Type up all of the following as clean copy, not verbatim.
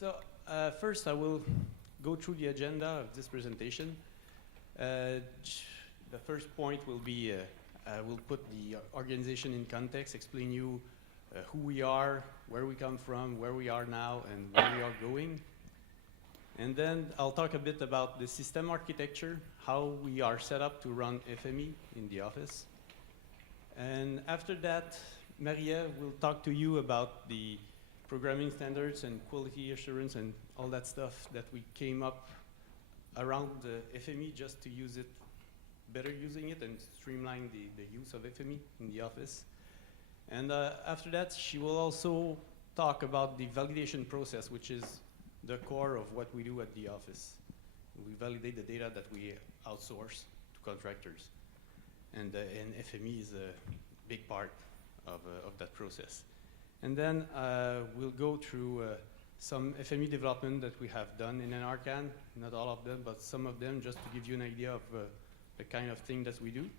So first I will go through the agenda of this presentation. The first point will be, we'll put the organization in context, explain you who we are, where we come from, where we are now, and where we are going. And then I'll talk a bit about the system architecture, how we are set up to run FME in the office. And after that, Maria will talk to you about the programming standards and quality assurance and all that stuff that we came up around the FME just to use it, better using it and streamline the use of FME in the office. And after that, she will also talk about the validation process, which is the core of what we do at the office. We validate the data that we outsource to contractors. And FME is a big part of that process. And then we'll go through some FME development that we have done in NRCan, not all of them, but some of them, just to give you an idea of the kind of thing that we do.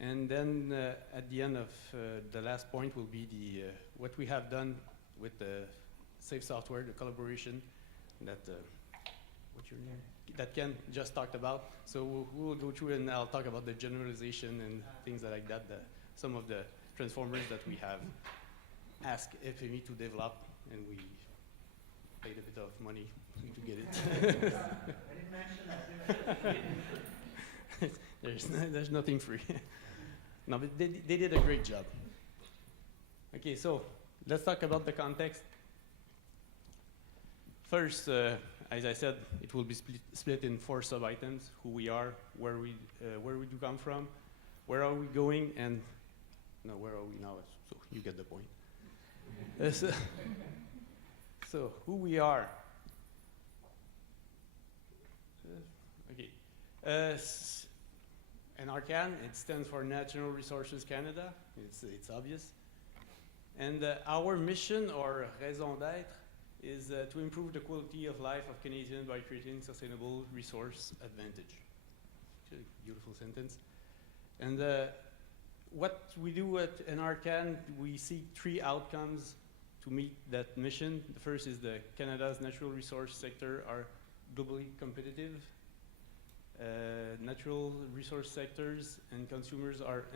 And then at the end of the last point will be the what we have done with the Safe Software, the collaboration that what's your name? That Ken just talked about. So we'll go through and I'll talk about the generalization and things like that. Some of the transformers that we have asked FME to develop, and we paid a bit of money to get it. I didn't mention that. There's nothing free. No, but they did a great job. Okay, so let's talk about the context. First, as I said, it will be split in 4 sub-items: who we are, where we do come from, where are we going, and no, where are we now? So you get the point. So who we are. Okay. NRCan, it stands for Natural Resources Canada. It's obvious. And our mission, or raison d'être, is to improve the quality of life of Canadians by creating sustainable resource advantage. It's a beautiful sentence. And what we do at NRCan, we seek 3 outcomes to meet that mission. The first is the Canada's natural resource sector are globally competitive. Natural resource sectors and consumers are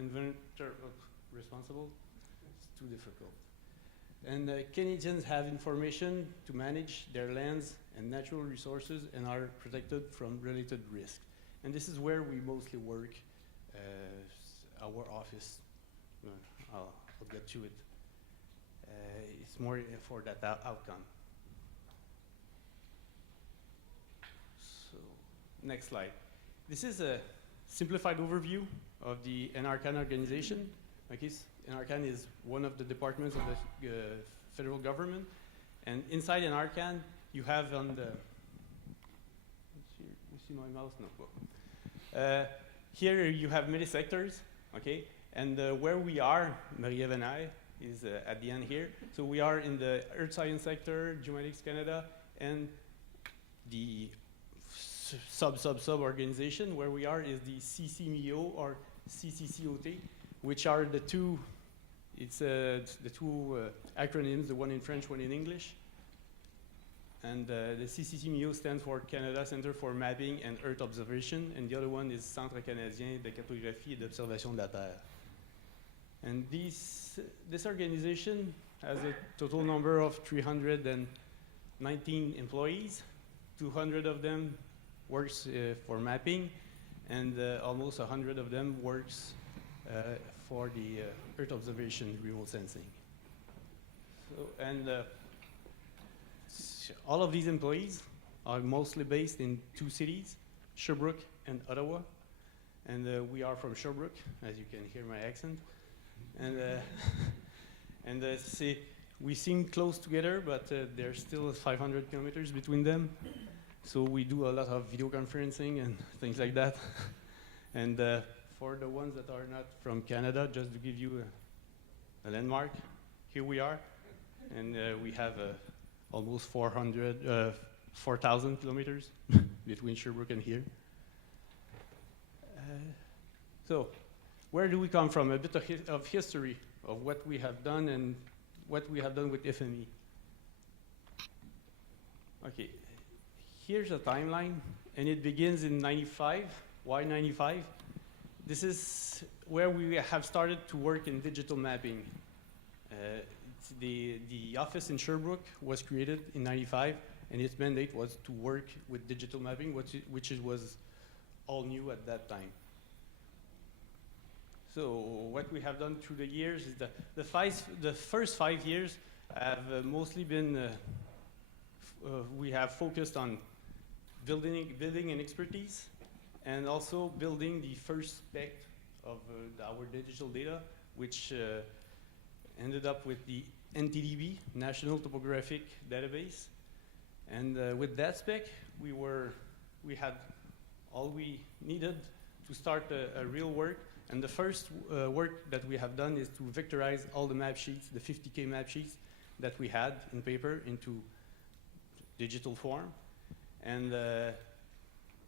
responsible. It's too difficult. And Canadians have information to manage their lands and natural resources and are protected from related risks. And this is where we mostly work, our office. I'll get to it. It's more for that outcome. So, next slide. This is a simplified overview of the NRCan organization. Okay, NRCan is one of the departments of the federal government. And inside NRCan, you have on the, you see my mouse? No. Here you have many sectors, okay? And where we are, Marie-Ève and I, is at the end here. So we are in the Earth Science sector, Geomatics Canada, and the sub organization where we are is the CCMEO or CCCOT, which are the two, it's the two acronyms, the one in French, one in English. And the CCCMEO stands for Canada Centre for Mapping and Earth Observation, and the other one is Centre Canadien de Cartographie et d'Observation de la Terre. And this organization has a total number of 319 employees. 200 of them works for mapping, and almost 100 of them works for the Earth observation remote sensing. So, and all of these employees are mostly based in 2 cities, Sherbrooke and Ottawa. And we are from Sherbrooke, as you can hear my accent. And see, we seem close together, but there's still 500 kilometers between them. So we do a lot of video conferencing and things like that. And for the ones that are not from Canada, just to give you a landmark, here we are. And we have almost 4,000 kilometers between Sherbrooke and here. So where do we come from? A bit of history of what we have done and what we have done with FME. Okay, here's a timeline, and it begins in 95. Why 95? This is where we have started to work in digital mapping. The office in Sherbrooke was created in 95, and its mandate was to work with digital mapping, which was all new at that time. So what we have done through the years is the first 5 years have mostly been, we have focused on building an expertise, and also building the first spec of our digital data, which ended up with the NTDB, National Topographic Database. And with that spec, we had all we needed to start a real work. And the first work that we have done is to vectorize all the map sheets, the 50K map sheets that we had in paper into digital form. And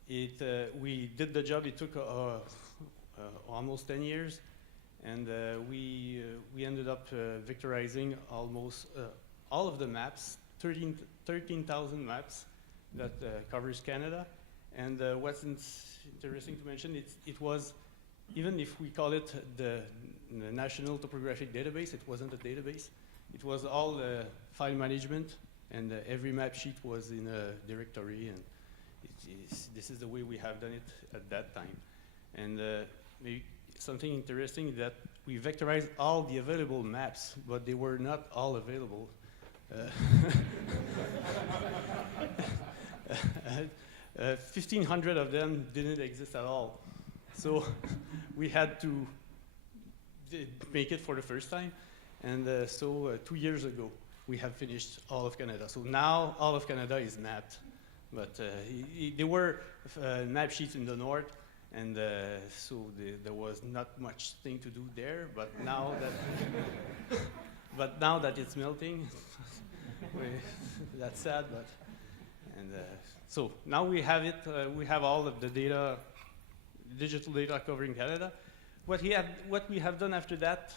we did the job. It took almost 10 years. And we ended up vectorizing almost all of the maps, 13,000 maps that covers Canada. And what's interesting to mention, it was, even if we call it the National Topographic Database, it wasn't a database. It was all file management, and every map sheet was in a directory, and this is the way we have done it at that time. And maybe something interesting is that we vectorized all the available maps, but they were not all available. 1,500 of them didn't exist at all. So we had to make it for the first time. And so 2 years ago, we have finished all of Canada. So now all of Canada is mapped. But there were map sheets in the north, and so there was not much thing to do there. But now that it's melting, that's sad. But so now we have it. We have all of the data, digital data covering Canada. What we have done after that,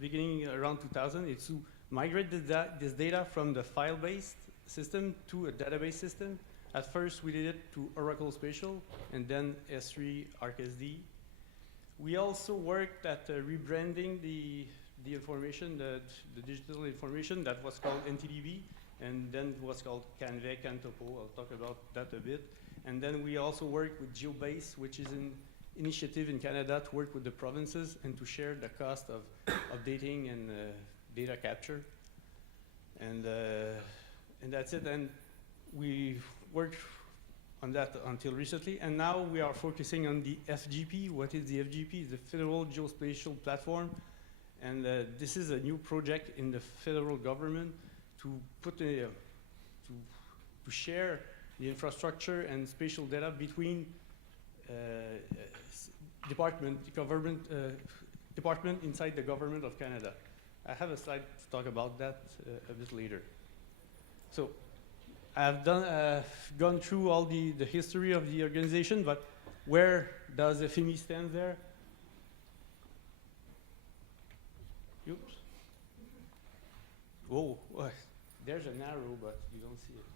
beginning around 2000, is to migrate this data from the file-based system to a database system. At first, we did it to Oracle Spatial, and then S3 ArcSD. We also worked at rebranding the information, the digital information that was called NTDB, and then it was called Canve, Cantopo. I'll talk about that a bit. And then we also worked with GeoBase, which is an initiative in Canada to work with the provinces and to share the cost of updating and data capture. And that's it. And we worked on that until recently. And now we are focusing on the FGP. What is the FGP? It's the Federal Geospatial Platform. And this is a new project in the federal government to put to share the infrastructure and spatial data between department inside the government of Canada. I have a slide to talk about that a bit later. So I've gone through all the history of the organization, but where does FME stand there? Oops. Oh, there's an arrow, but you don't see it.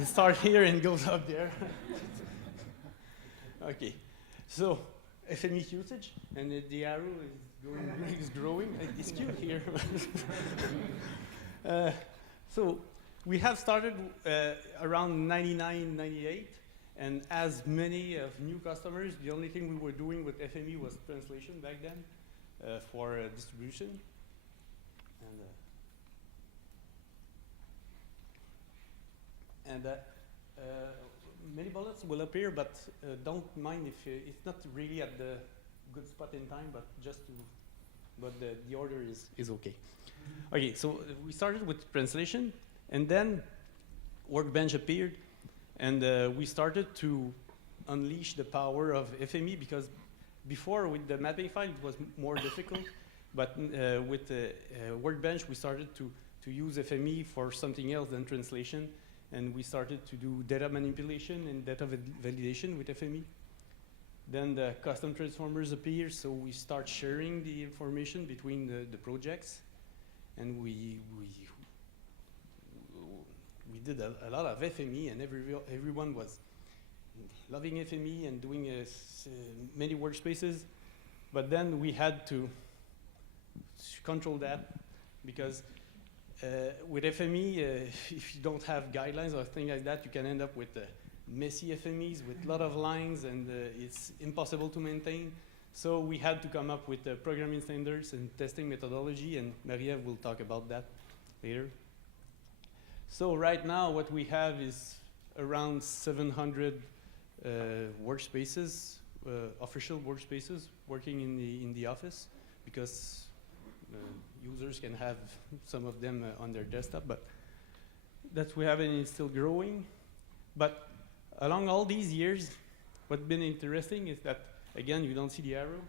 It starts here and goes up there. Okay, so FME usage, and the arrow is growing. It's cute here. So we have started around 99, 98, and as many of new customers, the only thing we were doing with FME was translation back then for distribution. And many bullets will appear, but don't mind if it's not really at the good spot in time, but but the order is okay. Okay, so we started with translation, and then Workbench appeared, and we started to unleash the power of FME, because before with the mapping file it was more difficult, but with Workbench we started to use FME for something else than translation, and we started to do data manipulation and data validation with FME. Then the custom transformers appear, so we start sharing the information between the projects, and did a lot of FME, and everyone was loving FME and doing many workspaces. But then we had to control that, because with FME, if you don't have guidelines or things like that, you can end up with messy FMEs with a lot of lines, and it's impossible to maintain. So we had to come up with programming standards and testing methodology, and Marie-Ève will talk about that later. So right now what we have is around 700 workspaces, official workspaces working in the office, because users can have some of them on their desktop, but that we have, and it's still growing. But along all these years, what's been interesting is that, again, you don't see the arrow,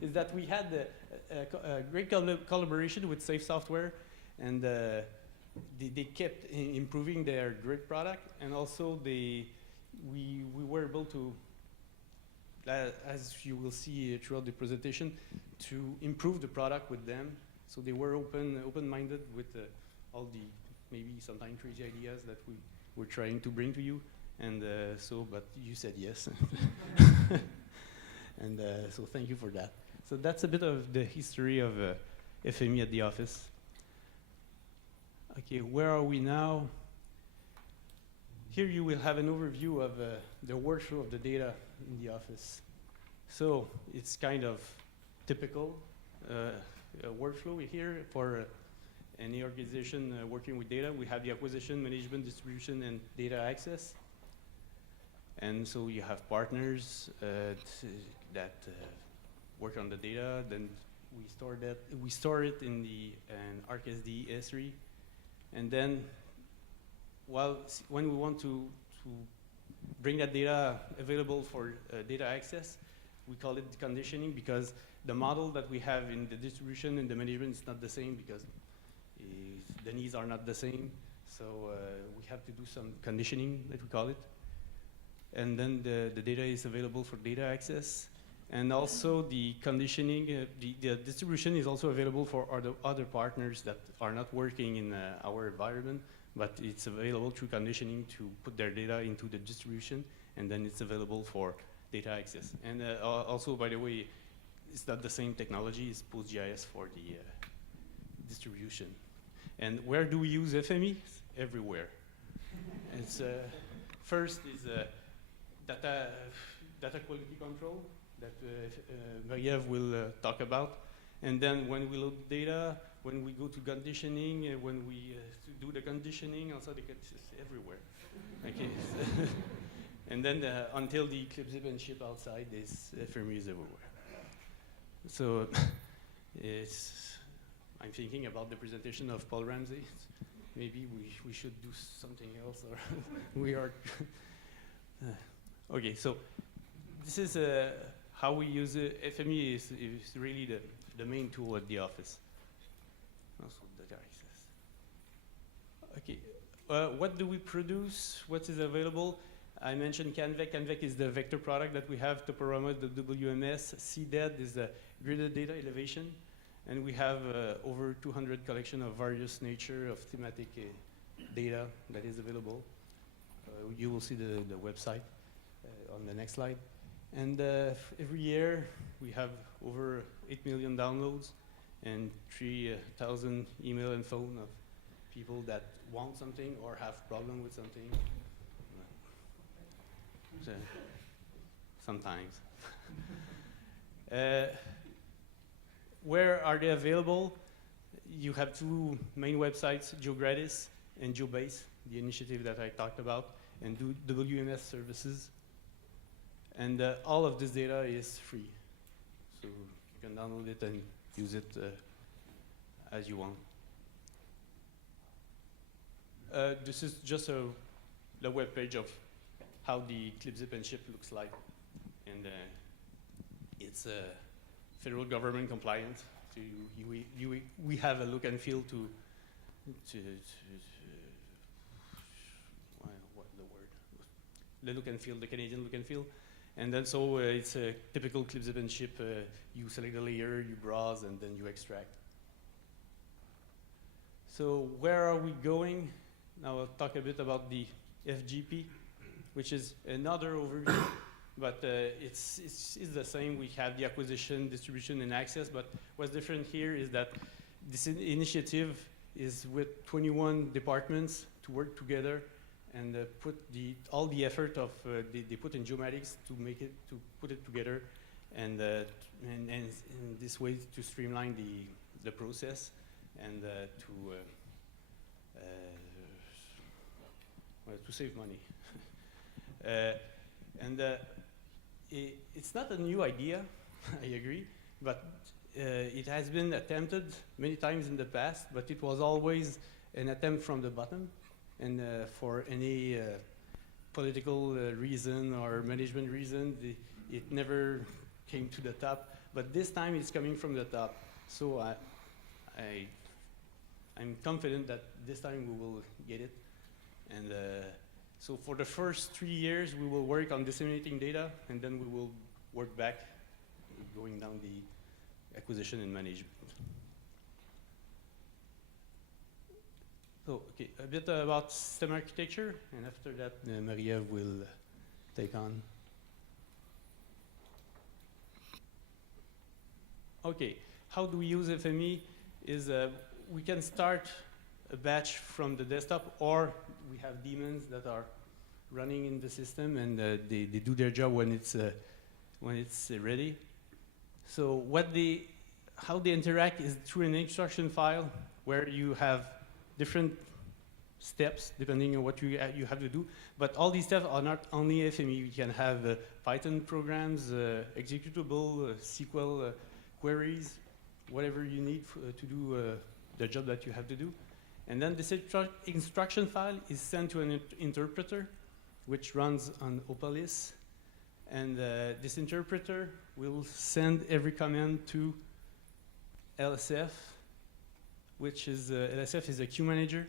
is that we had a great collaboration with Safe Software, and they kept improving their grid product, and also we were able to, as you will see throughout the presentation, to improve the product with them. So they were open-minded with all the maybe sometimes crazy ideas that we were trying to bring to you. And but you said yes. And so thank you for that. So that's a bit of the history of FME at the office. Okay, where are we now? Here you will have an overview of the workflow of the data in the office. So it's kind of typical workflow here for any organization working with data. We have the acquisition, management, distribution, and data access. And so you have partners that work on the data. Then we store it in the ArcSD S3, and then when we want to bring that data available for data access, we call it conditioning, because the model that we have in the distribution and the management is not the same, because the needs are not the same. So we have to do some conditioning, that we call it. And then the data is available for data access. And also the conditioning, the distribution is also available for other partners that are not working in our environment, but it's available through conditioning to put their data into the distribution, and then it's available for data access. And also, by the way, it's not the same technology, it's PostGIS for the distribution. And where do we use FME? Everywhere. It's first is data quality control that Marie-Ève will talk about. And then when we load data, when we go to conditioning, when we do the conditioning, also it's everywhere. Okay. And then until the clip, zip, and ship outside, this FME is everywhere. So I'm thinking about the presentation of Paul Ramsey. Maybe we should do something else, or we are. Okay, so this is how we use it. FME is really the main tool at the office. Also data access. Okay, what do we produce? What is available? I mentioned Canvec. Canvec is the vector product that we have. Toporama, the WMS. CDED is the gridded data elevation. And we have over 200 collection of various nature of thematic data that is available. You will see the website on the next slide. And every year we have over 8 million downloads and 3,000 email and phone of people that want something or have problem with something. So, sometimes. Where are they available? You have two main websites, GeoGratis and GeoBase, the initiative that I talked about, and WMS services. And all of this data is free. So you can download it and use it as you want. This is just the web page of how the clip, zip, and ship looks like. And it's federal government compliant. So we have a look and feel to what the word? The look and feel, the Canadian look and feel. And then so it's a typical clip, zip, and ship. You select a layer, you browse, and then you extract. So where are we going? Now I'll talk a bit about the FGP, which is another overview, but it's the same. We have the acquisition, distribution, and access, but what's different here is that this initiative is with 21 departments to work together and put all the effort of they put in geomatics to put it together, and in this way to streamline the process and to save money. It's not a new idea, I agree, but it has been attempted many times in the past, but it was always an attempt from the bottom, and for any political reason or management reason, it never came to the top. But this time it's coming from the top, so I'm confident that this time we will get it. And so for the first 3 years, we will work on disseminating data, and then we will work back, going down the acquisition and management. So, okay, a bit about system architecture, and after that, Maria will take on. Okay, how do we use FME? Is we can start a batch from the desktop, or we have daemons that are running in the system, and they do their job when it's ready. So how they interact is through an instruction file where you have different steps depending on what you have to do. But all these steps are not only FME. You can have Python programs, executable, SQL queries, whatever you need to do the job that you have to do. And then this instruction file is sent to an interpreter, which runs on Opalis. And this interpreter will send every command to LSF, which is, LSF is a queue manager,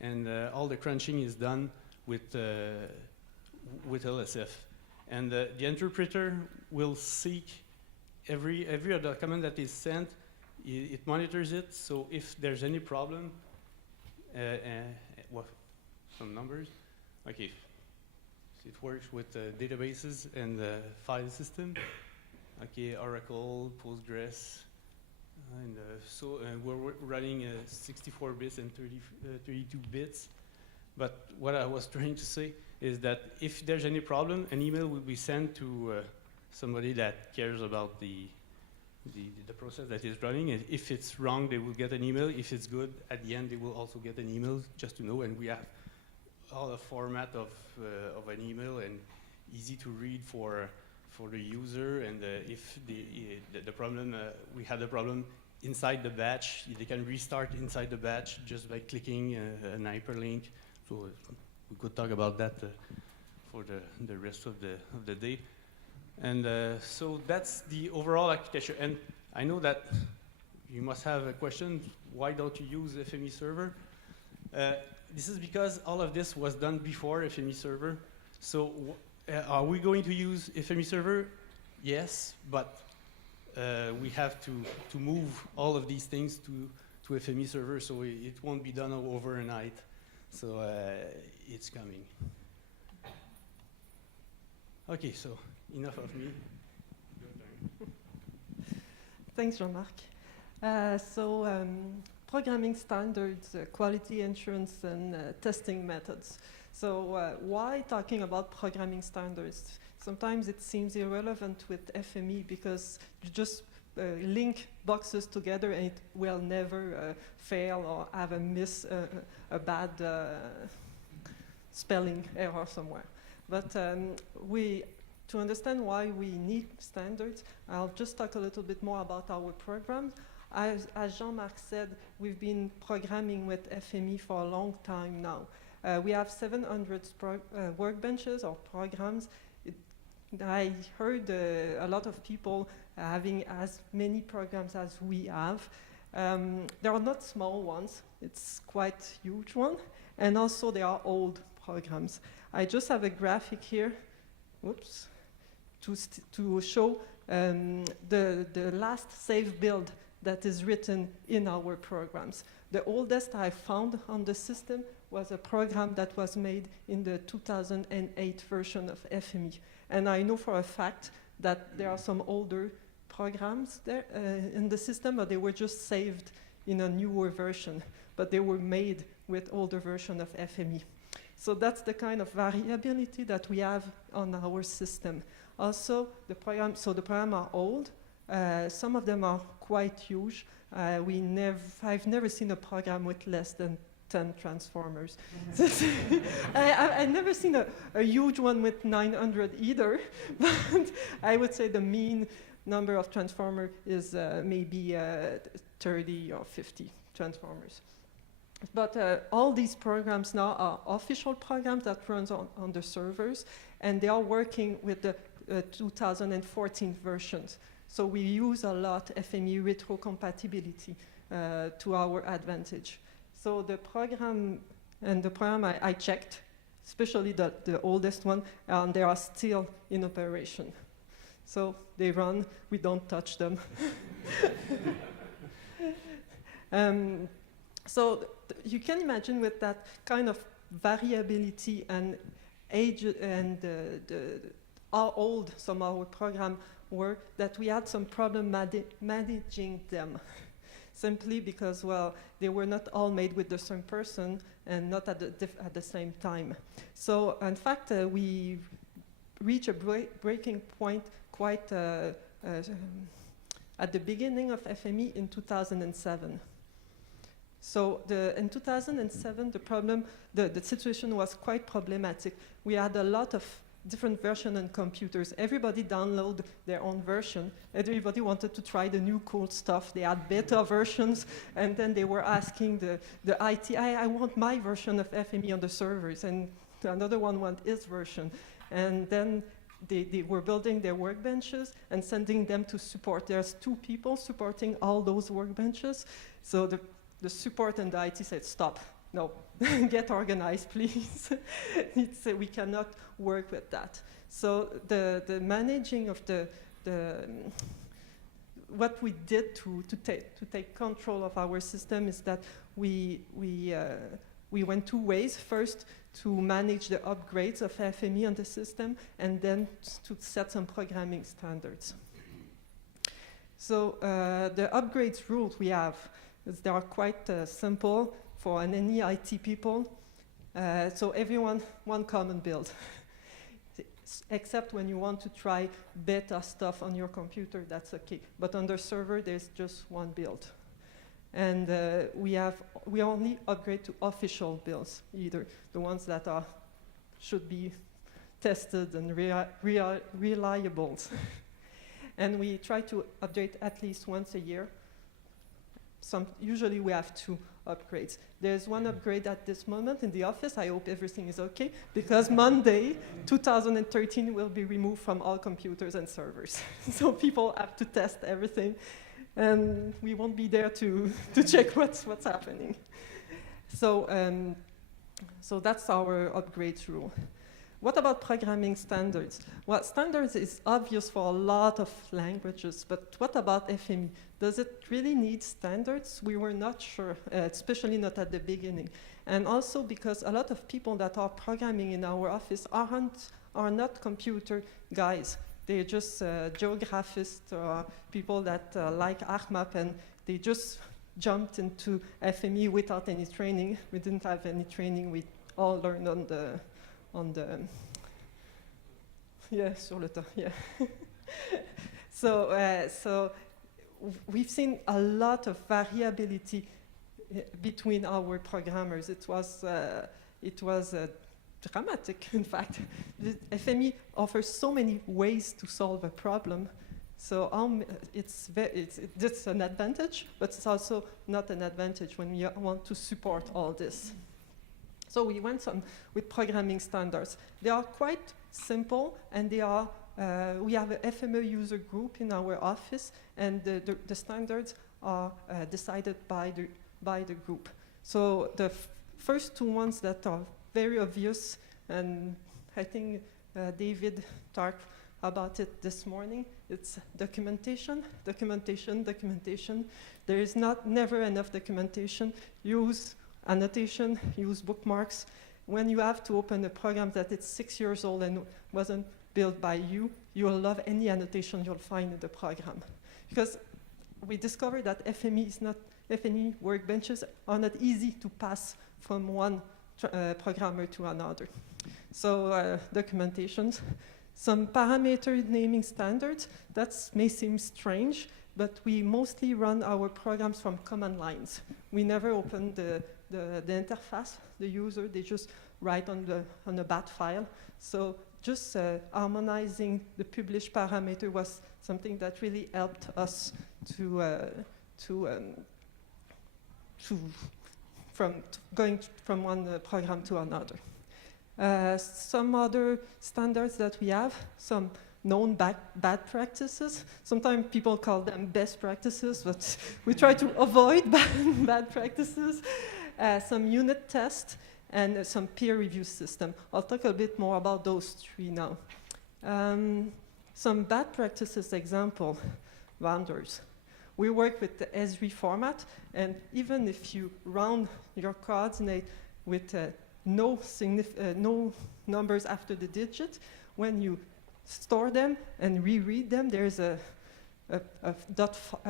and all the crunching is done with LSF. And the interpreter will seek every other command that is sent, it monitors it, so if there's any problem, some numbers, okay. It works with databases and the file system. Okay, Oracle, Postgres, and we're running 64 bits and 32 bits. But what I was trying to say is that if there's any problem, an email will be sent to somebody that cares about the process that is running. And if it's wrong, they will get an email. If it's good, at the end, they will also get an email just to know. And we have all the format of an email, and easy to read for the user. And if the problem, we had a problem inside the batch, they can restart inside the batch just by clicking an hyperlink. So we could talk about that for the rest of the day. And so that's the overall architecture. And I know that you must have a question, why don't you use FME server? This is because all of this was done before FME server. So are we going to use FME server? Yes, but we have to move all of these things to FME server, so it won't be done overnight. So it's coming. Okay, so enough of me. Your turn. Thanks, Jean-Marc. Programming standards, quality assurance, and testing methods. So why talking about programming standards? Sometimes it seems irrelevant with FME because you just link boxes together and it will never fail or have a bad spelling error somewhere. But to understand why we need standards, I'll just talk a little bit more about our program. As Jean-Marc said, we've been programming with FME for a long time now. We have 700 workbenches or programs. I heard a lot of people having as many programs as we have. There are not small ones, it's quite huge one, and also they are old programs. I just have a graphic here, whoops, to show the last safe build that is written in our programs. The oldest I found on the system was a program that was made in the 2008 version of FME. And I know for a fact that there are some older programs there in the system, but they were just saved in a newer version, but they were made with older version of FME. So that's the kind of variability that we have on our system. Also, the programs are old. Some of them are quite huge. I've never seen a program with less than 10 transformers. I've never seen a huge one with 900 either, but I would say the mean number of transformers is maybe 30 or 50 transformers. But all these programs now are official programs that runs on the servers, and they are working with the 2014 versions. So we use a lot FME retrocompatibility to our advantage. So the program I checked, especially the oldest one, they are still in operation. So they run, we don't touch them. So you can imagine with that kind of variability and age and how old some of our programs were, that we had some problem managing them. Simply because, well, they were not all made with the same person and not at the same time. So, in fact, we reached a breaking point quite at the beginning of FME in 2007. So in 2007, the situation was quite problematic. We had a lot of different versions on computers. Everybody downloaded their own version. Everybody wanted to try the new cool stuff. They had beta versions, and then they were asking the IT, I want my version of FME on the servers, and another one want his version. And then they were building their workbenches and sending them to support. There's 2 people supporting all those workbenches. So the support and the IT said, stop, no, get organized, please. We cannot work with that. So the managing of what we did to take control of our system is that we went 2 ways. First, to manage the upgrades of FME on the system, and then to set some programming standards. So the upgrades rules we have, they are quite simple for any IT people. So everyone, one common build. Except when you want to try beta stuff on your computer, that's okay. But on the server, there's just one build. And we only upgrade to official builds, either the ones that should be tested and reliable. And we try to update at least once a year. Usually we have 2 upgrades. There's one upgrade at this moment in the office. I hope everything is okay, because Monday, 2013 will be removed from all computers and servers. So people have to test everything, and we won't be there to check what's happening. So, so that's our upgrades rule. What about programming standards? Well, standards is obvious for a lot of languages, but what about FME? Does it really need standards? We were not sure, especially not at the beginning. And also because a lot of people that are programming in our office are not computer guys. They're just geographists or people that like ArcMap, and they just jumped into FME without any training. We didn't have any training. We all learned on the yeah, sur le tas, yeah. So we've seen a lot of variability between our programmers. It was dramatic, in fact. The FME offers so many ways to solve a problem. So it's an advantage, but it's also not an advantage when you want to support all this. So we went with programming standards. They are quite simple, and they are. We have an FME user group in our office, and the standards are decided by the group. So the first 2 ones that are very obvious, and I think David talked about it this morning. It's documentation, documentation, documentation. There is never enough documentation. Use annotation, use bookmarks. When you have to open a program that is 6 years old and wasn't built by you, you will love any annotation you'll find in the program. Because we discovered that FME workbenches are not easy to pass from one programmer to another. So documentations, some parameter naming standards, that may seem strange, but we mostly run our programs from command lines. We never open the interface, the user, they just write on a BAT file. So just harmonizing the published parameter was something that really helped us going from one program to another. Some other standards that we have, some known bad practices. Sometimes people call them best practices, but we try to avoid bad practices. Some unit tests and some peer review system. I'll talk a bit more about those three now. Some bad practices example, rounders. We work with the S3 format, and even if you round your coordinate with no numbers after the digit, when you store them and reread them, there's a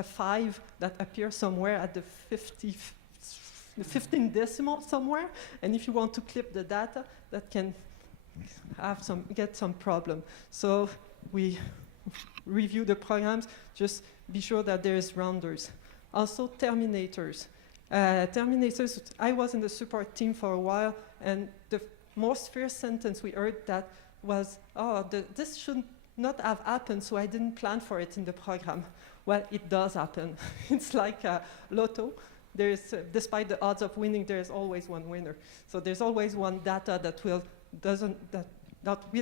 5 that appears somewhere at the 15 decimal somewhere, and if you want to clip the data, that can get some problem. So we review the programs, just be sure that there's rounders. Also terminators. Terminators, I was in the support team for a while, and the most first sentence we heard that was, this should not have happened, so I didn't plan for it in the program. Well, it does happen. It's like a lotto. There's, despite the odds of winning, there's always one winner. So there's always one data that will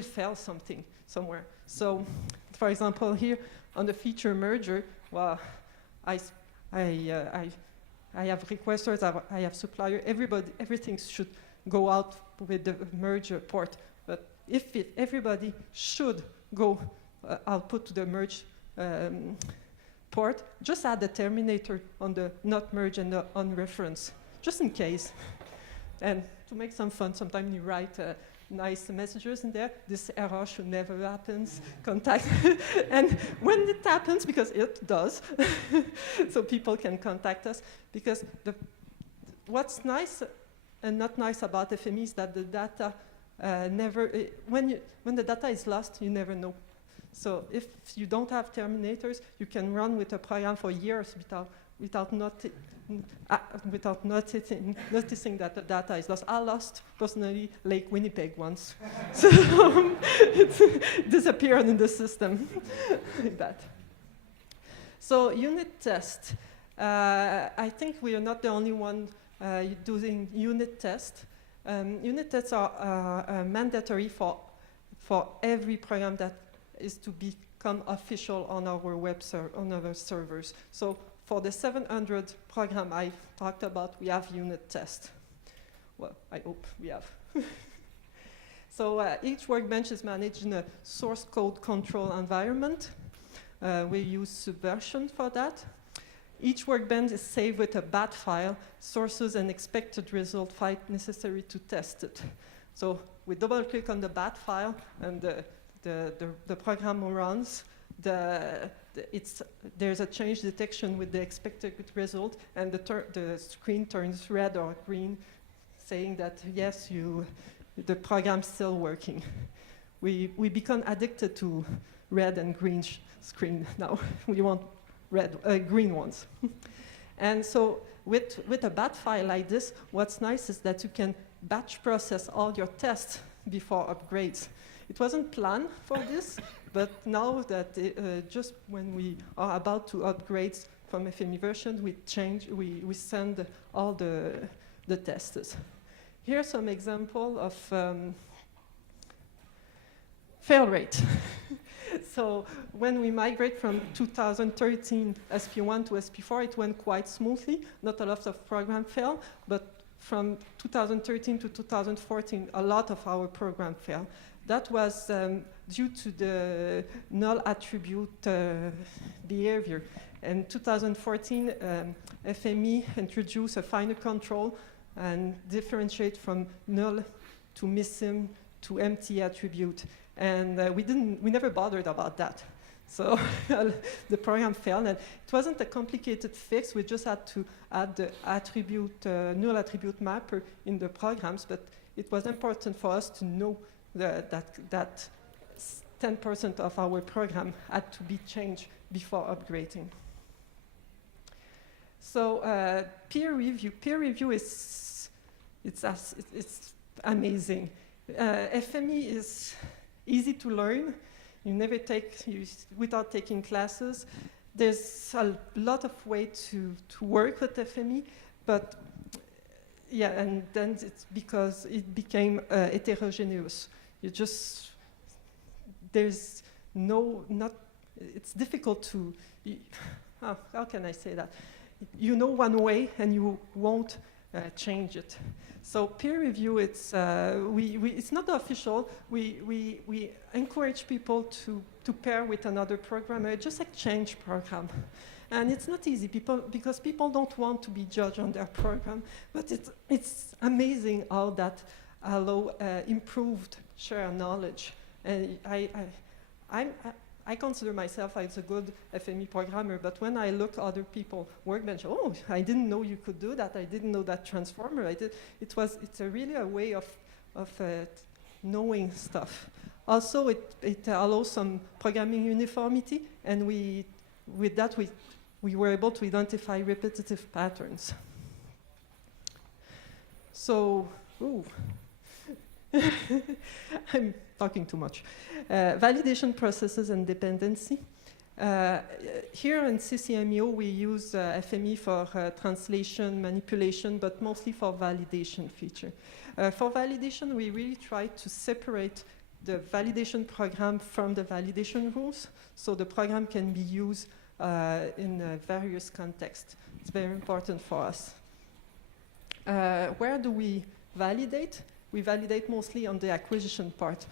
fail something somewhere. So, for example, here on the feature merger, well, I have requesters, I have supplier. Everything should go out with the merge port. But if everybody should go output to the merge port, just add the terminator on the not merge and the on reference, just in case. And to make some fun, sometimes you write nice messages in there. This error should never happen. Contact. And when it happens, because it does, so people can contact us. Because what's nice and not nice about FME is that the data when the data is lost, you never know. So if you don't have terminators, you can run with a program for years without noticing that the data is lost. I lost, personally, Lake Winnipeg once. So it disappeared in the system like that. So unit test. I think we are not the only one doing unit test. Unit tests are mandatory for every program that is to become official on our servers. So for the 700 program I talked about, we have unit tests. Well, I hope we have. So each workbench is managed in a source code control environment. We use Subversion for that. Each workbench is saved with a BAT file, sources and expected result file necessary to test it. So we double click on the BAT file and the program runs. There's a change detection with the expected result, and the screen turns red or green, saying that yes, the program's still working. We become addicted to red and green screen now. We want green ones. And so with a BAT file like this, what's nice is that you can batch process all your tests before upgrades. It wasn't planned for this, but now that just when we are about to upgrade from FME version, we send all the tests. Here's some example of fail rate. So when we migrate from 2013 SP1 to SP4, it went quite smoothly. Not a lot of program failed, but from 2013 to 2014, a lot of our program failed. That was due to the null attribute behavior. In 2014, FME introduced a finer control and differentiate from null to missing to empty attribute. And we never bothered about that. So the program failed, and it wasn't a complicated fix. We just had to add the attribute, null attribute mapper in the programs, but it was important for us to know that 10% of our program had to be changed before upgrading. So peer review is it's amazing. FME is easy to learn. You never without taking classes. There's a lot of ways to work with FME, but yeah, and then it's because it became heterogeneous. There's it's difficult to, how can I say that? You know one way and you won't change it. So peer review, it's not official. We encourage people to pair with another programmer, just exchange program. And it's not easy because people don't want to be judged on their program, but it's amazing how that allow improved share knowledge. And I consider myself as a good FME programmer, but when I look other people Workbench, oh, I didn't know you could do that. I didn't know that transformer. It's really a way of knowing stuff. Also, it allows some programming uniformity, and with that we were able to identify repetitive patterns. So, ooh. I'm talking too much. Validation processes and dependency. Here in CCMEO, we use FME for translation, manipulation, but mostly for validation feature. For validation, we really try to separate the validation program from the validation rules, so the program can be used in various contexts. It's very important for us. Where do we validate? We validate mostly on the acquisition part.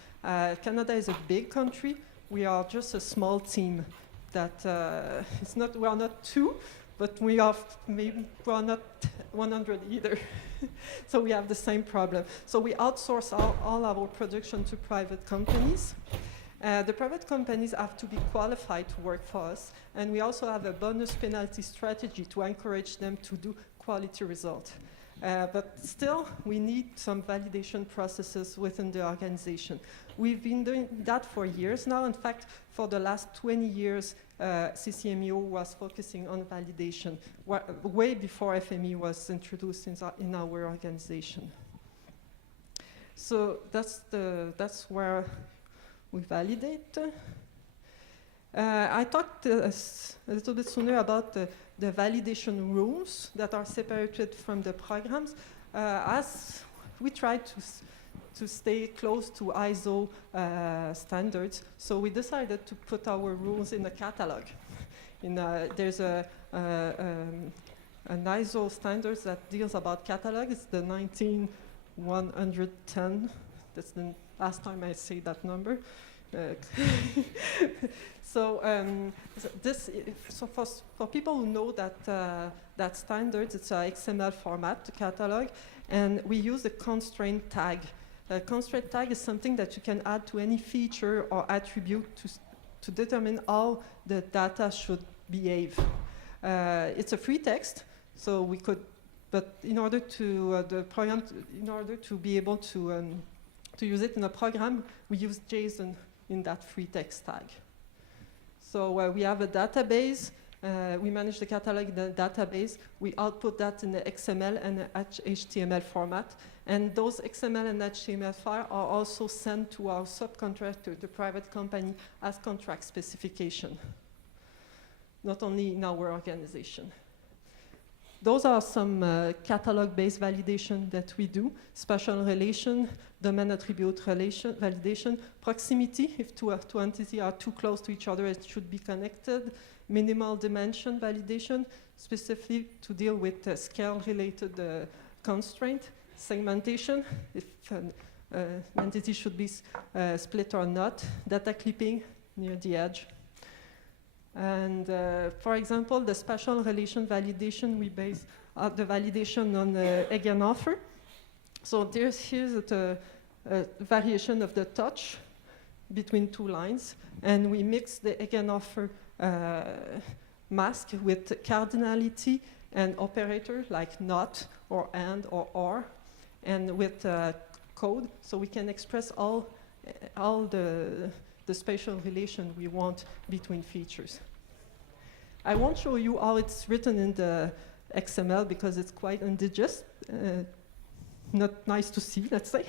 Canada is a big country. We are just a small team. That we are not two, but we are not 100 either. So we have the same problem. So we outsource all our production to private companies. The private companies have to be qualified to work for us, and we also have a bonus penalty strategy to encourage them to do quality results. But still, we need some validation processes within the organization. We've been doing that for years now. In fact, for the last 20 years, CCMEO was focusing on validation, way before FME was introduced in our organization. So that's where we validate. I talked a little bit sooner about the validation rules that are separated from the programs. As we try to stay close to ISO standards, so we decided to put our rules in a catalog. There's an ISO standards that deals about catalog. It's the 19110. That's the last time I say that number. So for people who know that standards, it's an XML format, the catalog, and we use the constraint tag. A constraint tag is something that you can add to any feature or attribute to determine how the data should behave. It's a free text, so we could, but in order to in order to be able to use it in a program, we use JSON in that free text tag. So we have a database. We manage the catalog in the database. We output that in the XML and the HTML format. And those XML and HTML files are also sent to our subcontractor, the private company, as contract specification, not only in our organization. Those are some catalog-based validation that we do. Spatial relation, domain attribute relation, validation, proximity, if two entities are too close to each other, it should be connected. Minimal dimension validation, specifically to deal with scale-related constraint. Segmentation, if an entity should be split or not. Data clipping near the edge. And for example, the spatial relation validation, we base the validation on eigenoffer. So here's a variation of the touch between two lines, and we mix the eigenoffer mask with cardinality and operator like not or and or, and with code, so we can express all the spatial relation we want between features. I won't show you how it's written in the XML because it's quite indigenous, not nice to see, let's say.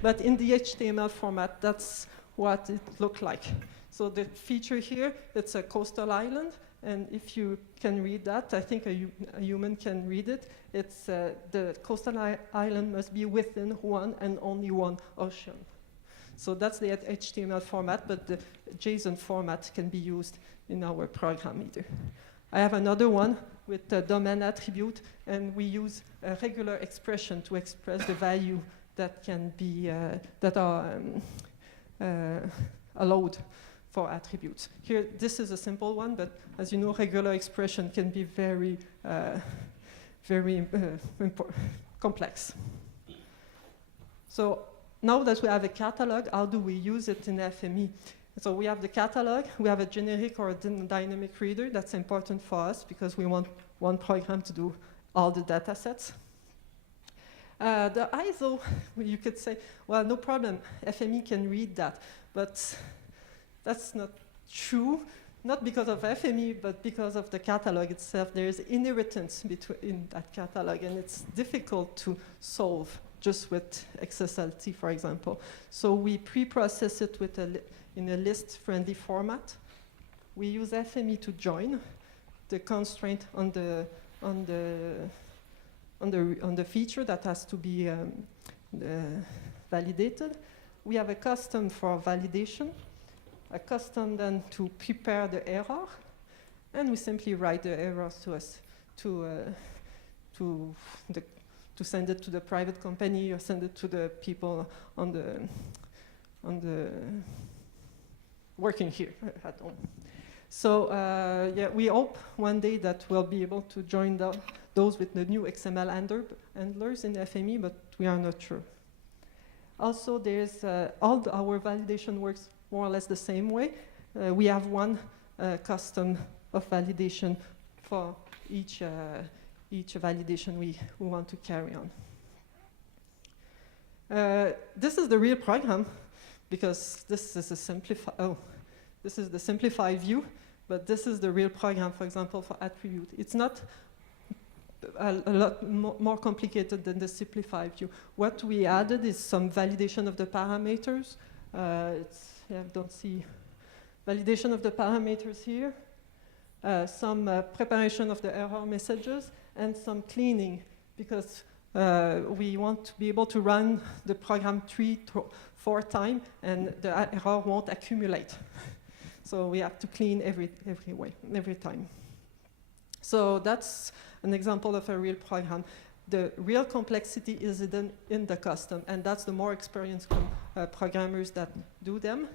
But in the HTML format, that's what it looked like. So the feature here, it's a coastal island, and if you can read that, I think a human can read it. It's the coastal island must be within one and only one ocean. So that's the HTML format, but the JSON format can be used in our program either. I have another one with the domain attribute, and we use a regular expression to express the value that can be that are allowed for attributes. Here, this is a simple one, but as you know, regular expression can be very, very complex. So now that we have a catalog, how do we use it in FME? So we have the catalog, we have a generic or a dynamic reader. That's important for us because we want one program to do all the data sets. The ISO, you could say, well, no problem, FME can read that, but that's not true, not because of FME, but because of the catalog itself. There is inheritance in that catalog, and it's difficult to solve just with XSLT, for example. So we pre-process it with in a list-friendly format. We use FME to join the constraint on the feature that has to be validated. We have a custom for validation, a custom then to prepare the error, and we simply write the errors to us to send it to the private company or send it to the people on the working here at home. So yeah, we hope one day that we'll be able to join those with the new XML handlers in FME, but we are not sure. Also, there's our validation works more or less the same way. We have one custom of validation for each validation we want to carry on. This is the real program, because this is this is the simplified view, but this is the real program, for example, for attribute. It's not a lot more complicated than the simplified view. What we added is some validation of the parameters. Don't see validation of the parameters here, some preparation of the error messages, and some cleaning, because we want to be able to run the program 3 to 4 times, and the error won't accumulate. So we have to clean every time. So that's an example of a real program. The real complexity is in the custom, and that's the more experienced programmers that do them,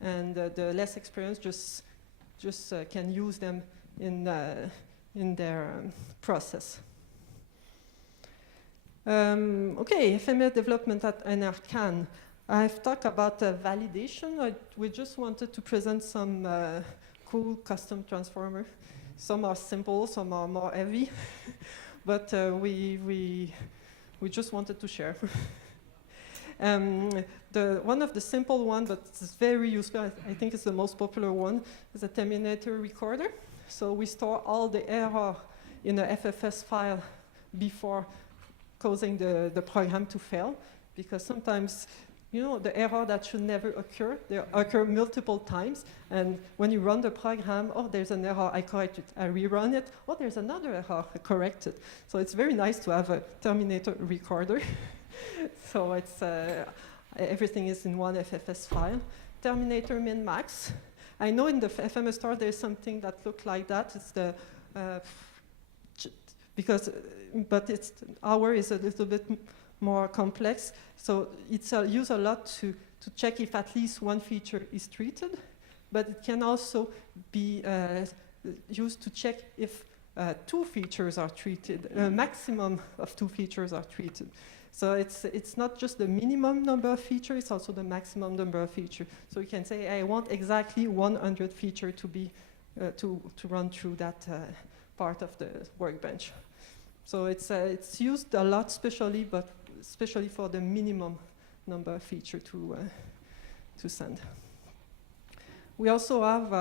and the less experienced just can use them in their process. Okay, FME development at NRCan. I've talked about validation. We just wanted to present some cool custom transformers. Some are simple, some are more heavy, but we just wanted to share. One of the simple ones, but it's very useful, I think it's the most popular one, is a Terminator Recorder. So we store all the error in a FFS file before causing the program to fail, because sometimes, you know, the error that should never occur, they occur multiple times, and when you run the program, oh, there's an error, I correct it, I rerun it, oh, there's another error, I correct it. So it's very nice to have a Terminator Recorder. So it's, everything is in one FFS file. Terminator min-max. I know in the FME store there's something that looks like that. It's the, but our is a little bit more complex. So it's used a lot to check if at least one feature is treated, but it can also be used to check if two features are treated, a maximum of two features are treated. So it's not just the minimum number of features, it's also the maximum number of features. So you can say, I want exactly 100 features to be to run through that part of the workbench. So it's used a lot, especially for the minimum number of features to send. We also have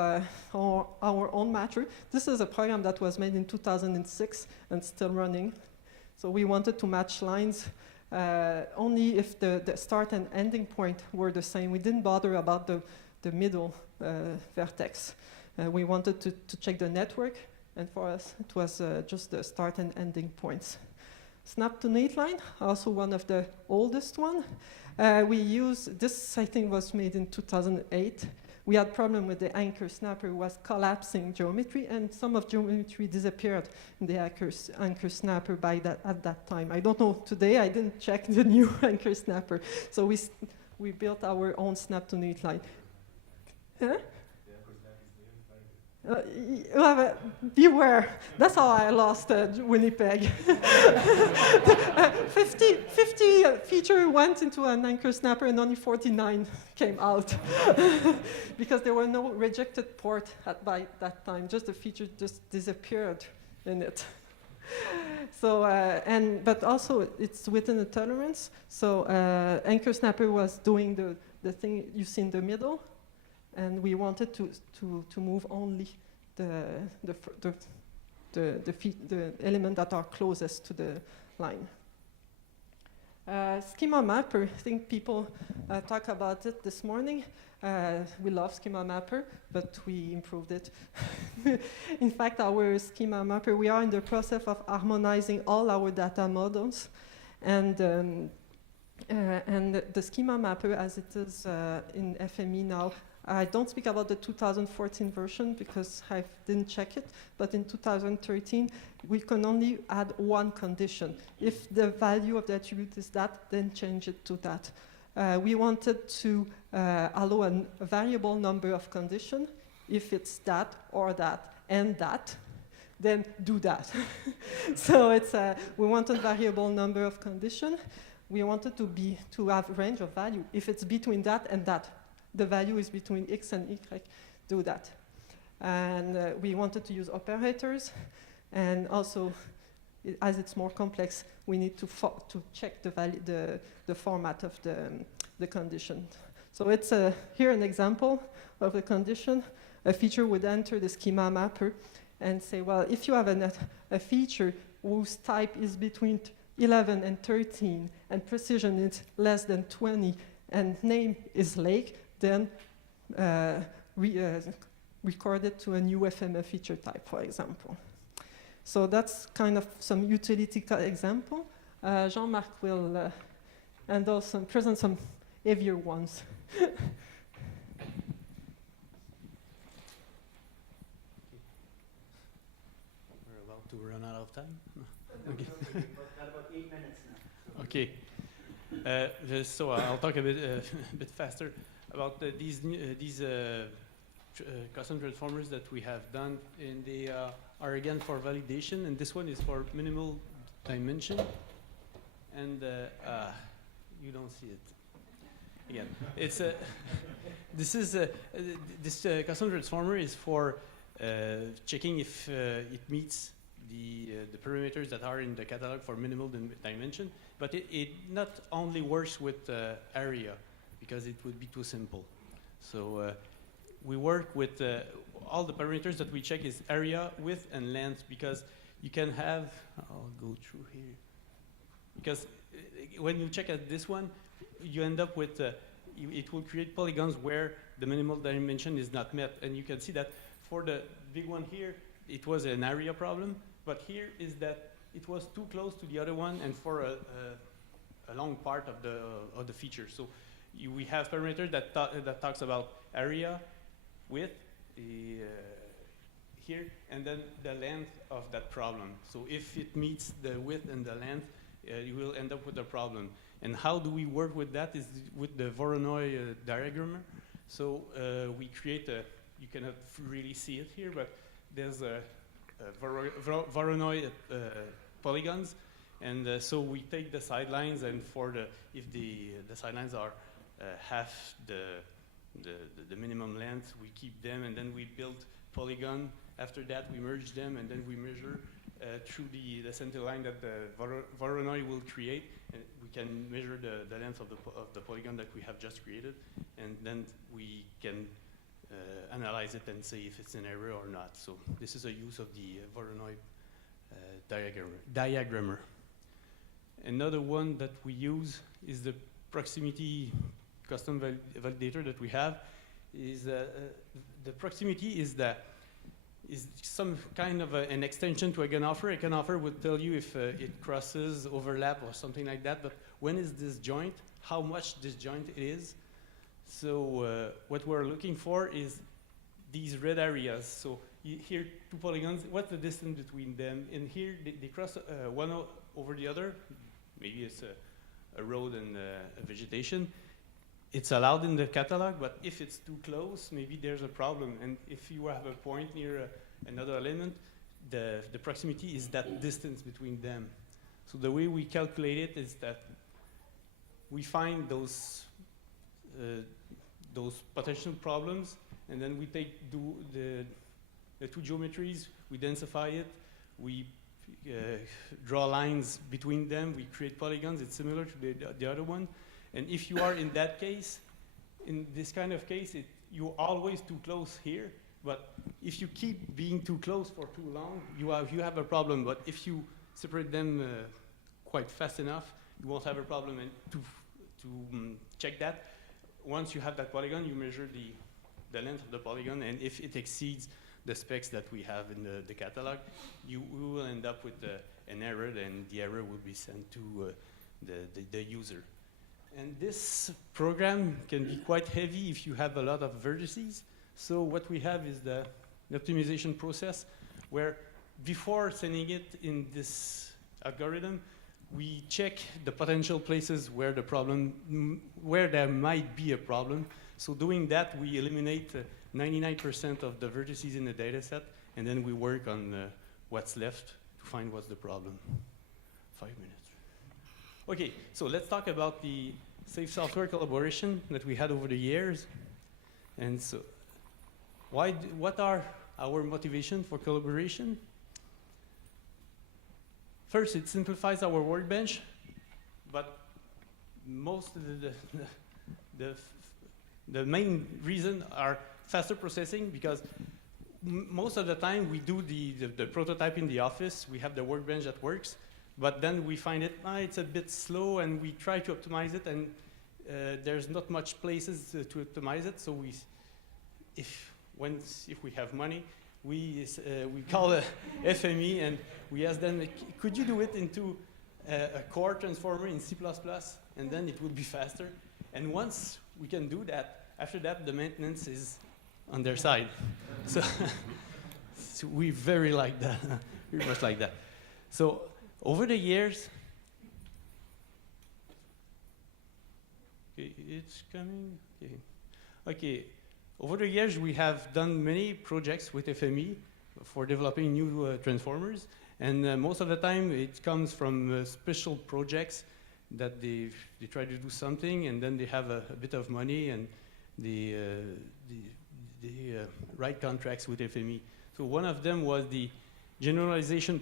our own matter. This is a program that was made in 2006 and still running. So we wanted to match lines only if the start and ending point were the same. We didn't bother about the middle vertex. We wanted to check the network, and for us it was just the start and ending points. SnapToLine, also one of the oldest one. We use, this I think was made in 2008. We had problem with the anchor snapper was collapsing geometry, and some of geometry disappeared in the anchor snapper at that time. I don't know today, I didn't check the new anchor snapper. So we built our own SnapToLine. Huh? Beware, that's how I lost Winnipeg. 50 feature went into an anchor snapper and only 49 came out because there were no rejected port by that time, just the feature just disappeared in it. So, but also it's within the tolerance. So anchor snapper was doing the thing you see in the middle, and we wanted to move only the element that are closest to the line. Schema Mapper, I think people talk about it this morning. We love Schema Mapper, but we improved it. In fact, our Schema Mapper, we are in the process of harmonizing all our data models, and the Schema Mapper, as it is in FME now, I don't speak about the 2014 version because I didn't check it, but in 2013, we can only add one condition. If the value of the attribute is that, then change it to that. We wanted to allow a variable number of conditions. If it's that or that and that, then do that. So it's we wanted variable number of conditions. We wanted to have range of value. If it's between that and that, the value is between x and y, do that. And we wanted to use operators, and also, as it's more complex, we need to check the format of the condition. So it's here an example of the condition. A feature would enter the Schema Mapper and say, well, if you have a feature whose type is between 11 and 13, and precision is less than 20, and name is lake, then record it to a new FME feature type, for example. So that's kind of some utility example. Jean-Marc will present some heavier ones. We're about to run out of time. Okay. We've got about 8 minutes now. Okay. So I'll talk a bit faster about these custom transformers that we have done, and they are again for validation, and this one is for minimal dimension, and you don't see it. Again, it's this custom transformer is for checking if it meets the parameters that are in the catalog for minimal dimension, but it not only works with area, because it would be too simple. So we work with all the parameters that we check is area, width, and length, because you can have, I'll go through here, because when you check at this one, you end up with, it will create polygons where the minimal dimension is not met. And you can see that for the big one here, it was an area problem, but here is that it was too close to the other one and for a long part of the feature. So we have parameter that talks about area, width, here, and then the length of that problem. So if it meets the width and the length, you will end up with a problem. And how do we work with that is with the Voronoi diagrammer. So we create you cannot really see it here, but there's Voronoi polygons, and so we take the sidelines, and if the sidelines are half the minimum length, we keep them, and then we build polygon. After that, we merge them, and then we measure through the center line that the Voronoi will create, and we can measure the length of the polygon that we have just created, and then we can analyze it and see if it's an error or not. So this is a use of the Voronoi diagrammer. Another one that we use is the proximity custom validator that we have. The proximity is some kind of an extension to eigenoffer. Eigenoffer would tell you if it crosses, overlap, or something like that, but when is disjoint, how much disjoint it is. So what we're looking for is these red areas. So here, two polygons, what's the distance between them? And here, they cross one over the other. Maybe it's a road and a vegetation. It's allowed in the catalog, but if it's too close, maybe there's a problem. And if you have a point near another element, the proximity is that distance between them. So the way we calculate it is that we find those potential problems, and then we take the two geometries, we densify it, we draw lines between them, we create polygons. It's similar to the other one. And if you are in that case, in this kind of case, you're always too close here. But if you keep being too close for too long, you have a problem. But if you separate them quite fast enough, you won't have a problem. And to check that, once you have that polygon, you measure the length of the polygon, and if it exceeds the specs that we have in the catalog, we will end up with an error, and the error will be sent to the user. And this program can be quite heavy if you have a lot of vertices. So what we have is the optimization process, where before sending it in this algorithm, we check the potential places where there might be a problem. So doing that, we eliminate 99% of the vertices in the data set, and then we work on what's left to find what's the problem. 5 minutes. Okay, so let's talk about the safe software collaboration that we had over the years. And so, what are our motivation for collaboration? First, it simplifies our workbench, but most of the main reason are faster processing, because most of the time we do the prototype in the office, we have the workbench that works, but then we find it's a bit slow, and we try to optimize it, and there's not much places to optimize it. So if we have money, we call FME, and we ask them, could you do it into a core transformer in C++, and then it would be faster. And once we can do that, after that, the maintenance is on their side. So, so we very like that, very much like that. So over the years, okay, it's coming. Okay. Over the years, we have done many projects with FME for developing new transformers, and most of the time it comes from special projects that they try to do something, and then they have a bit of money, and they write contracts with FME. So one of them was the generalization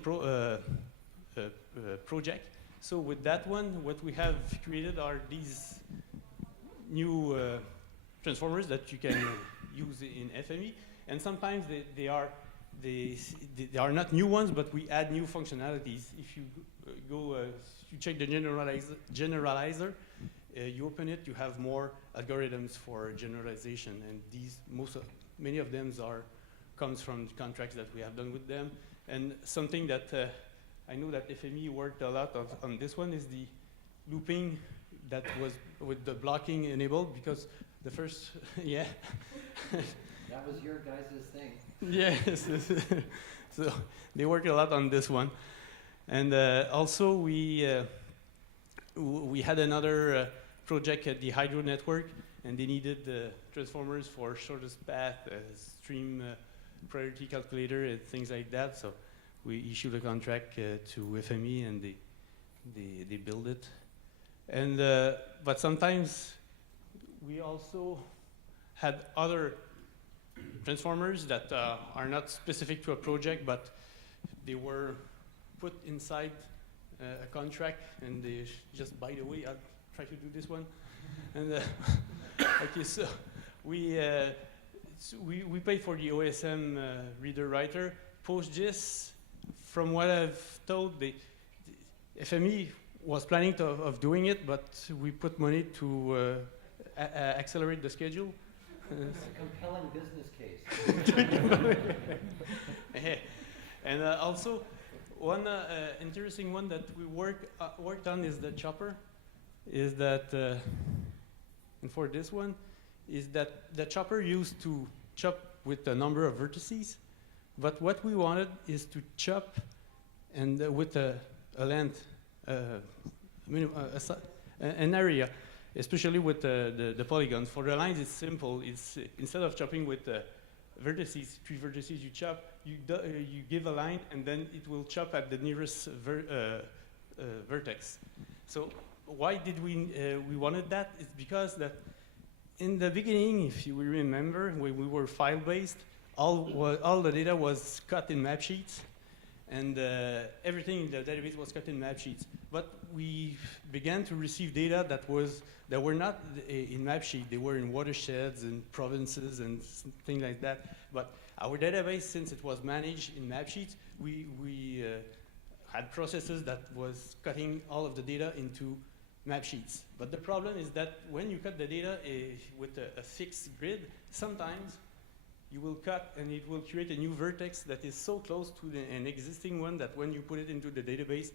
project. So with that one, what we have created are these new transformers that you can use in FME, and sometimes they are not new ones, but we add new functionalities. If you you check the generalizer, you open it, you have more algorithms for generalization, and many of them comes from contracts that we have done with them. And something that I know that FME worked a lot on this one is the looping that was with the blocking enabled, because the first, yeah. That was your guys' thing. Yes. So they work a lot on this one. And also we had another project at the Hydro Network, and they needed transformers for shortest path, stream priority calculator and things like that. So we issued a contract to FME, and they build it. And but sometimes we also had other transformers that are not specific to a project, but they were put inside a contract, and they just, by the way, I'll try to do this one. And okay, so we paid for the OSM reader writer. PostGIS, from what I've told, the FME was planning of doing it, but we put money to accelerate the schedule. It's a compelling business case. And also, one interesting one that we worked on is the chopper. Is that, and for this one, is that the chopper used to chop with a number of vertices, but what we wanted is to chop and with a length, an area, especially with the polygons. For the lines, it's simple. It's instead of chopping with vertices, 3 vertices, you chop. You give a line, and then it will chop at the nearest vertex. So why did we wanted that? It's because that in the beginning, if you remember, when we were file-based, all the data was cut in map sheets, and everything in the database was cut in map sheets. But we began to receive data that were not in map sheet. They were in watersheds and provinces and things like that. But our database, since it was managed in map sheets, we had processes that was cutting all of the data into map sheets. But the problem is that when you cut the data with a fixed grid, sometimes you will cut and it will create a new vertex that is so close to an existing one that when you put it into the database,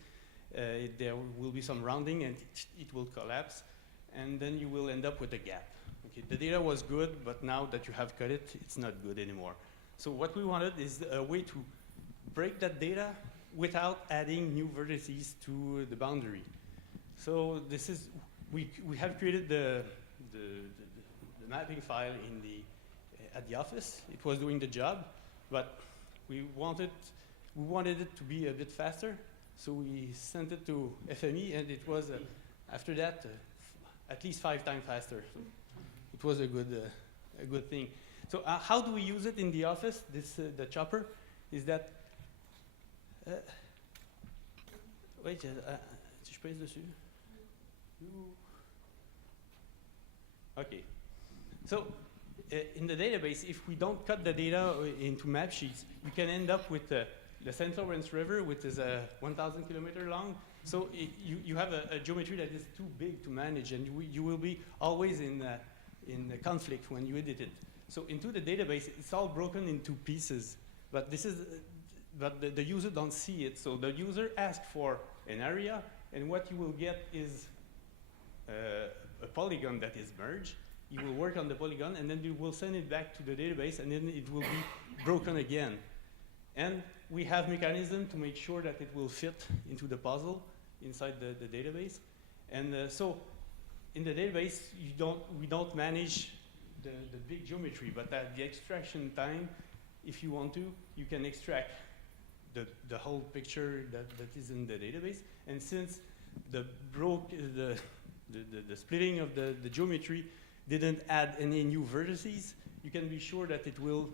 there will be some rounding and it will collapse, and then you will end up with a gap. Okay, the data was good, but now that you have cut it, it's not good anymore. So what we wanted is a way to break that data without adding new vertices to the boundary. So this is, we have created the mapping file in at the office. It was doing the job, but we wanted it to be a bit faster. So we sent it to FME, and it was, after that, at least 5 times faster. So it was a good thing. So how do we use it in the office, the chopper? Is that, wait, si je pèse dessus. Okay. So in the database, if we don't cut the data into map sheets, we can end up with the St. Lawrence River, which is 1,000 kilometers long. So you have a geometry that is too big to manage, and you will be always in conflict when you edit it. So into the database, it's all broken into pieces, but the user don't see it. So the user asks for an area, and what you will get is a polygon that is merged. You will work on the polygon, and then you will send it back to the database, and then it will be broken again. And we have mechanism to make sure that it will fit into the puzzle inside the database. And so in the database, we don't manage the big geometry, but at the extraction time, if you want to, you can extract the whole picture that is in the database. And since the splitting of the geometry didn't add any new vertices, you can be sure that it will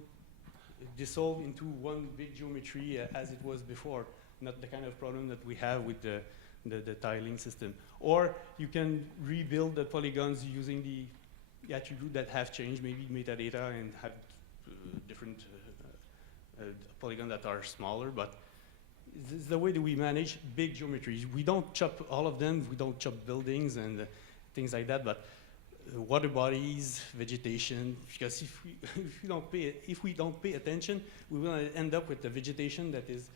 dissolve into one big geometry as it was before, not the kind of problem that we have with the tiling system. Or you can rebuild the polygons using the attributes that have changed, maybe metadata, and have different polygons that are smaller, but this is the way that we manage big geometries. We don't chop all of them, we don't chop buildings and things like that, but water bodies, vegetation, because if we don't pay attention, we will end up with a vegetation that is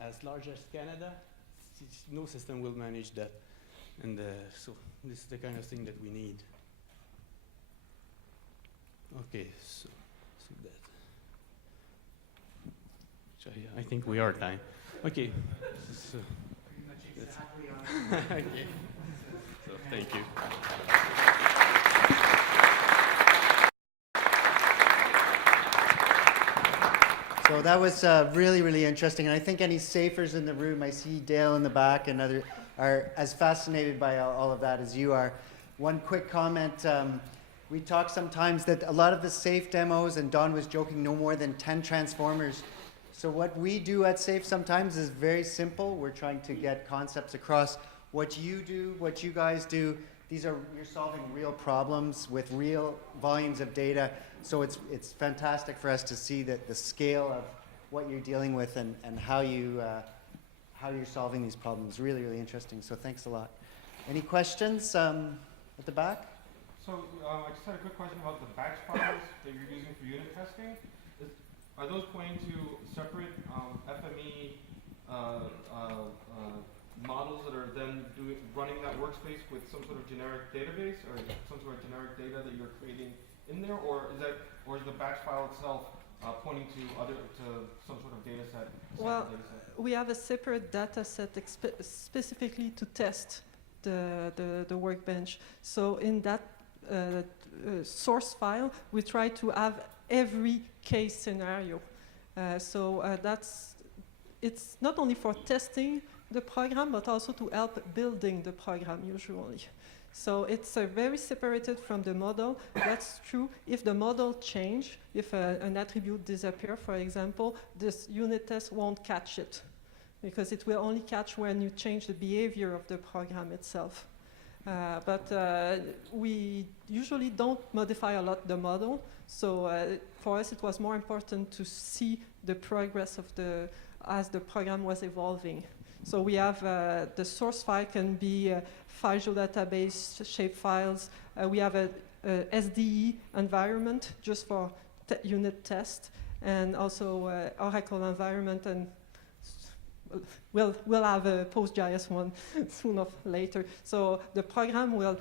as large as Canada. No system will manage that. And so this is the kind of thing that we need. Okay, so that. So yeah, I think we are time. Okay. So, pretty much exactly on. okay. So thank you. No, that was really, really interesting. And I think any safers in the room, I see Dale in the back and other, are as fascinated by all of that as you are. One quick comment. We talk sometimes that a lot of the SAFE demos, and Don was joking, no more than 10 transformers. So what we do at SAFE sometimes is very simple. We're trying to get concepts across. What you do, what you guys do, you're solving real problems with real volumes of data. So it's fantastic for us to see that the scale of what you're dealing with and how you're solving these problems. Really, really interesting. So thanks a lot. Any questions at the back? So I just had a quick question about the batch files that you're using for unit testing. Are those pointing to separate FME models that are then running that workspace with some sort of generic database or some sort of generic data that you're creating in there, or is the batch file itself pointing to some sort of data set? Well, we have a separate data set specifically to test the workbench. So in that source file, we try to have every case scenario. It's not only for testing the program, but also to help building the program usually. So it's very separated from the model. That's true. If the model change, if an attribute disappear, for example, this unit test won't catch it, because it will only catch when you change the behavior of the program itself. But we usually don't modify a lot the model. So for us, it was more important to see the progress of as the program was evolving. So we have the source file can be file database, shape files. We have a SDE environment just for unit test, and also Oracle environment, and we'll have a PostGIS one sooner or later. So the program will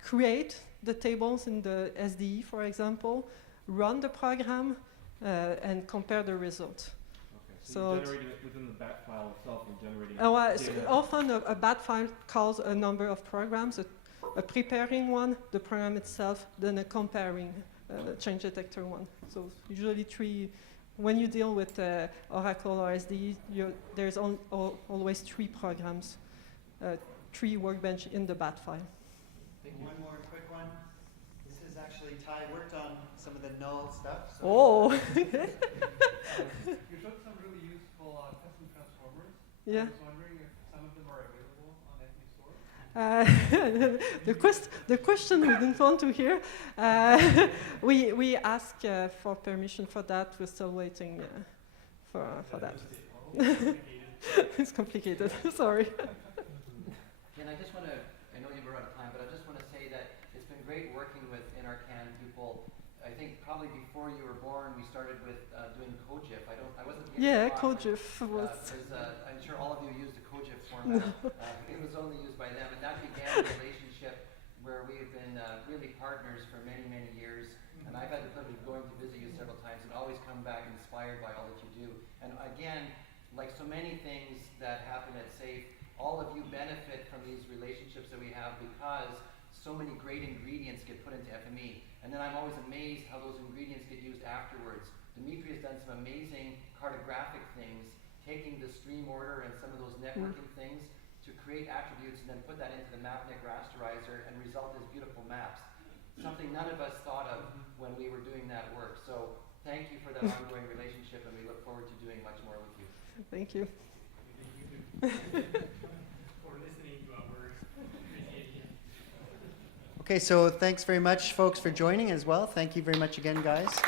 create the tables in the SDE, for example, run the program, and compare the results. Okay, so you're generating it within the bat file itself and generating so often a bat file calls a number of programs, a preparing one, the program itself, then a comparing change detector one. So usually 3. When you deal with Oracle or SDE, there's always 3 programs, 3 workbench in the bat file. One more quick one. This is actually Ty worked on some of the null stuff. So Oh! You showed some really useful custom transformers. Yeah. I was wondering if some of them are available on FME Store. The question we didn't want to hear. We asked for permission for that. We're still waiting for that. It's complicated. Sorry. And I just want to, I know you're out of time, but I just want to say that it's been great working with NRCan people. I think probably before you were born, we started with doing COGIF. I wasn't here. Yeah, COGIF was. I'm sure all of you used the COGIF format. It was only used by them, and that began a relationship where we've been really partners for many, many years. And I've had the privilege of going to visit you several times and always come back inspired by all that you do. And again, like so many things that happen at SAFE, all of you benefit from these relationships that we have because so many great ingredients get put into FME. And then I'm always amazed how those ingredients get used afterwards. Dimitri has done some amazing cartographic things, taking the stream order and some of those networking things to create attributes and then put that into the MapNet rasterizer and result as beautiful maps. Something none of us thought of when we were doing that work. So thank you for that ongoing relationship, and we look forward to doing much more with you. Thank you. For listening to our appreciation. Okay, so thanks very much, folks, for joining as well. Thank you very much again, guys.